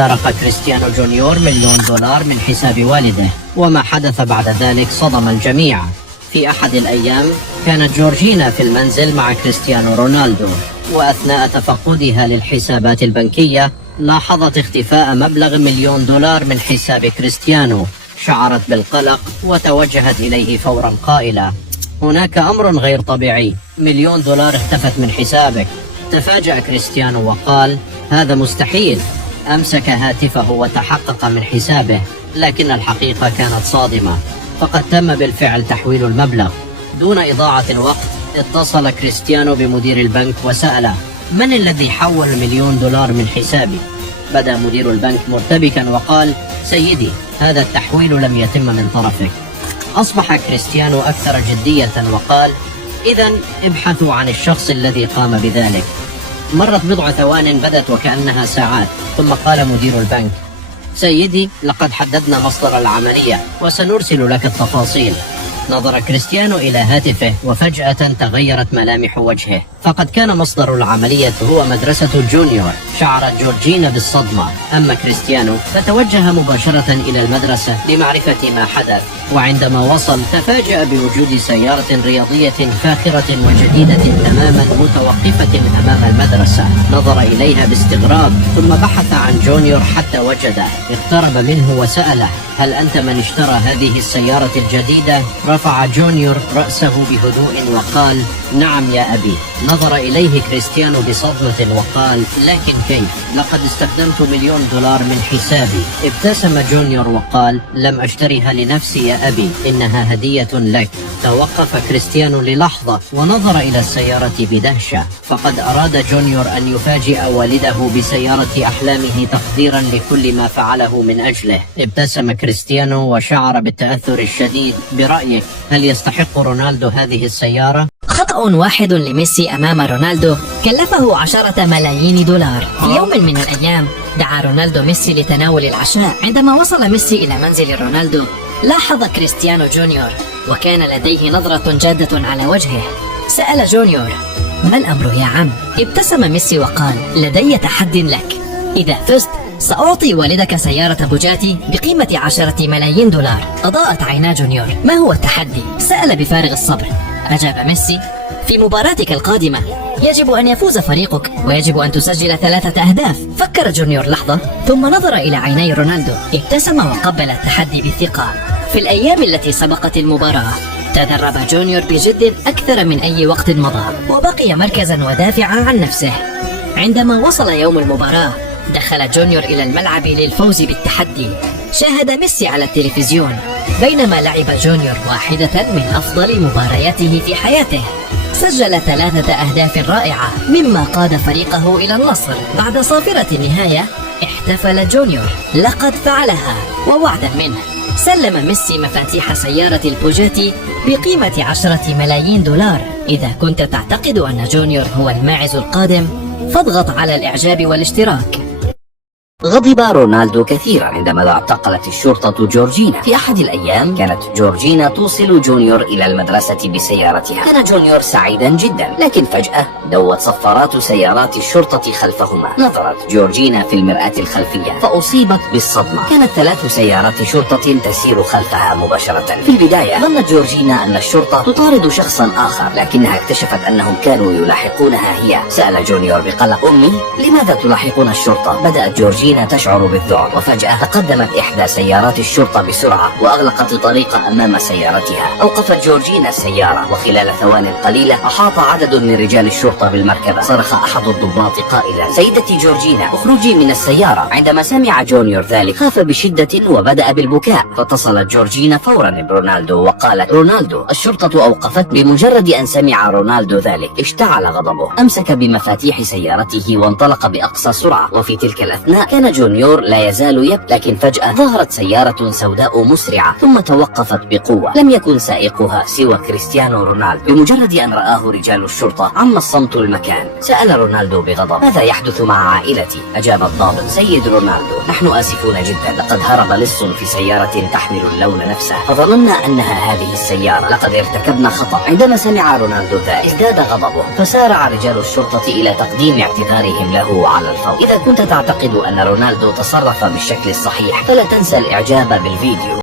سرق كريستيانو جونيور $1,000,000 من حساب والده، وما حدث بعد ذلك صدم الجميع. في أحد الأيام كانت جورجينا في المنزل مع كريستيانو رونالدو، وأثناء تفقدها للحسابات البنكية لاحظت اختفاء مبلغ $1,000,000 من حساب كريستيانو. شعرت بالقلق وتوجهت إليه فورا قائلة: هناك أمر غير طبيعي، $1,000,000 اختفت من حسابك. تفاجأ كريستيانو وقال: هذا مستحيل. أمسك هاتفه وتحقق من حسابه، لكن الحقيقة كانت صادمة، فقد تم بالفعل تحويل المبلغ. دون إضاعة الوقت اتصل كريستيانو بمدير البنك وسأله: من الذي حول $1,000,000 من حسابي؟ بدأ مدير البنك مرتبكا وقال: سيدي، هذا التحويل لم يتم من طرفك. أصبح كريستيانو أكثر جدية وقال: إذن ابحثوا عن الشخص الذي قام بذلك. مرت بضع ثوان بدت وكأنها ساعات، ثم قال مدير البنك: سيدي، لقد حددنا مصدر العملية وسنرسل لك التفاصيل. نظر كريستيانو إلى هاتفه وفجأة تغيرت ملامح وجهه، فقد كان مصدر العملية هو مدرسة جونيور. شعرت جورجينا بالصدمة، أما كريستيانو فتوجه مباشرة إلى المدرسة لمعرفة ما حدث، وعندما وصل تفاجأ بوجود سيارة رياضية فاخرة وجديدة تماما متوقفة أمام المدرسة. نظر إليها باستغراب، ثم بحث عن جونيور حتى وجده. اقترب منه وسأله: هل أنت من اشترى هذه السيارة الجديدة؟ رفع جونيور رأسه بهدوء وقال: نعم يا أبي. نظر إليه كريستيانو بصدمة وقال: لكن كيف؟ لقد استخدمت $1,000,000 من حسابي. ابتسم جونيور وقال: لم أشتريها لنفسي يا أبي، إنها هدية لك. توقف كريستيانو للحظة ونظر إلى السيارة بدهشة، فقد أراد جونيور أن يفاجئ والده بسيارة أحلامه تقديرا لكل ما فعله من أجله. ابتسم كريستيانو وشعر بالتأثر الشديد. برأيك، هل يستحق رونالدو هذه السيارة؟ خطأ واحد لميسي أمام رونالدو كلفه $10,000,000. في يوم من الأيام دعا رونالدو ميسي لتناول العشاء. عندما وصل ميسي إلى منزل رونالدو لاحظ كريستيانو جونيور، وكان لديه نظرة جادة على وجهه. سأل جونيور: ما الأمر يا عم؟ ابتسم ميسي وقال: لدي تحد لك، إذا فزت سأعطي والدك سيارة بوجاتي بقيمة $10,000,000. أضاءت عينا جونيور. ما هو التحدي؟ سأل بفارغ الصبر. أجاب ميسي: في مباراتك القادمة يجب أن يفوز فريقك، ويجب أن تسجل 3 أهداف. فكر جونيور لحظة، ثم نظر إلى عيني رونالدو. ابتسم وقبل التحدي بثقة. في الأيام التي سبقت المباراة تدرب جونيور بجد أكثر من أي وقت مضى، وبقي مركزا ودافعا عن نفسه. عندما وصل يوم المباراة دخل جونيور إلى الملعب للفوز بالتحدي. شاهد ميسي على التلفزيون بينما لعب جونيور واحدة من أفضل مبارياته في حياته. سجل 3 أهداف رائعة مما قاد فريقه إلى النصر. بعد صافرة النهاية احتفل جونيور: لقد فعلها. ووعدا منه سلم ميسي مفاتيح سيارة البوجاتي بقيمة $10,000,000. إذا كنت تعتقد أن جونيور هو الماعز القادم فاضغط على الإعجاب والاشتراك. غضب رونالدو كثيرا عندما اعتقلت الشرطة جورجينا. في أحد الأيام كانت جورجينا توصل جونيور إلى المدرسة بسيارتها. كان جونيور سعيدا جدا، لكن فجأة دوت صفارات سيارات الشرطة خلفهما. نظرت جورجينا في المرآة الخلفية فأصيبت بالصدمة. كانت 3 سيارات شرطة تسير خلفها مباشرة. في البداية ظنت جورجينا أن الشرطة تطارد شخصا آخر، لكنها اكتشفت أنهم كانوا يلاحقونها هي. سأل جونيور بقلق: أمي، لماذا تلاحقون الشرطة؟ بدأت جورجينا تشعر بالذعر، وفجأة تقدمت إحدى سيارات الشرطة بسرعة وأغلقت الطريق أمام سيارتها. أوقفت جورجينا السيارة، وخلال ثوان قليلة أحاط عدد من رجال الشرطة بالمركبة. صرخ أحد الضباط قائلا: سيدتي جورجينا، اخرجي من السيارة. عندما سمع جونيور ذلك خاف بشدة وبدأ بالبكاء، فاتصلت جورجينا فورا برونالدو وقالت: رونالدو، الشرطة أوقفت. بمجرد أن سمع رونالدو ذلك اشتعل غضبه، أمسك بمفاتيح سيارته وانطلق بأقصى سرعة. وفي تلك الأثناء كان جونيور لا يزال يبكي، لكن فجأة ظهرت سيارة سوداء مسرعة ثم توقفت بقوة. لم يكن سائقها سوى كريستيانو رونالدو. بمجرد أن رآه رجال الشرطة عم الصمت المكان. سأل رونالدو بغضب: ماذا يحدث مع عائلتي؟ أجاب الضابط: سيد رونالدو، نحن آسفون جدا، لقد هرب لص في سيارة تحمل اللون نفسه، فظننا أنها هذه السيارة. لقد ارتكبنا خطأ. عندما سمع رونالدو ذلك ازداد غضبه، فسارع رجال الشرطة إلى تقديم اعتذارهم له على الفور. إذا كنت تعتقد أن رونالدو تصرف بالشكل الصحيح، فلا تنسى الإعجاب بالفيديو.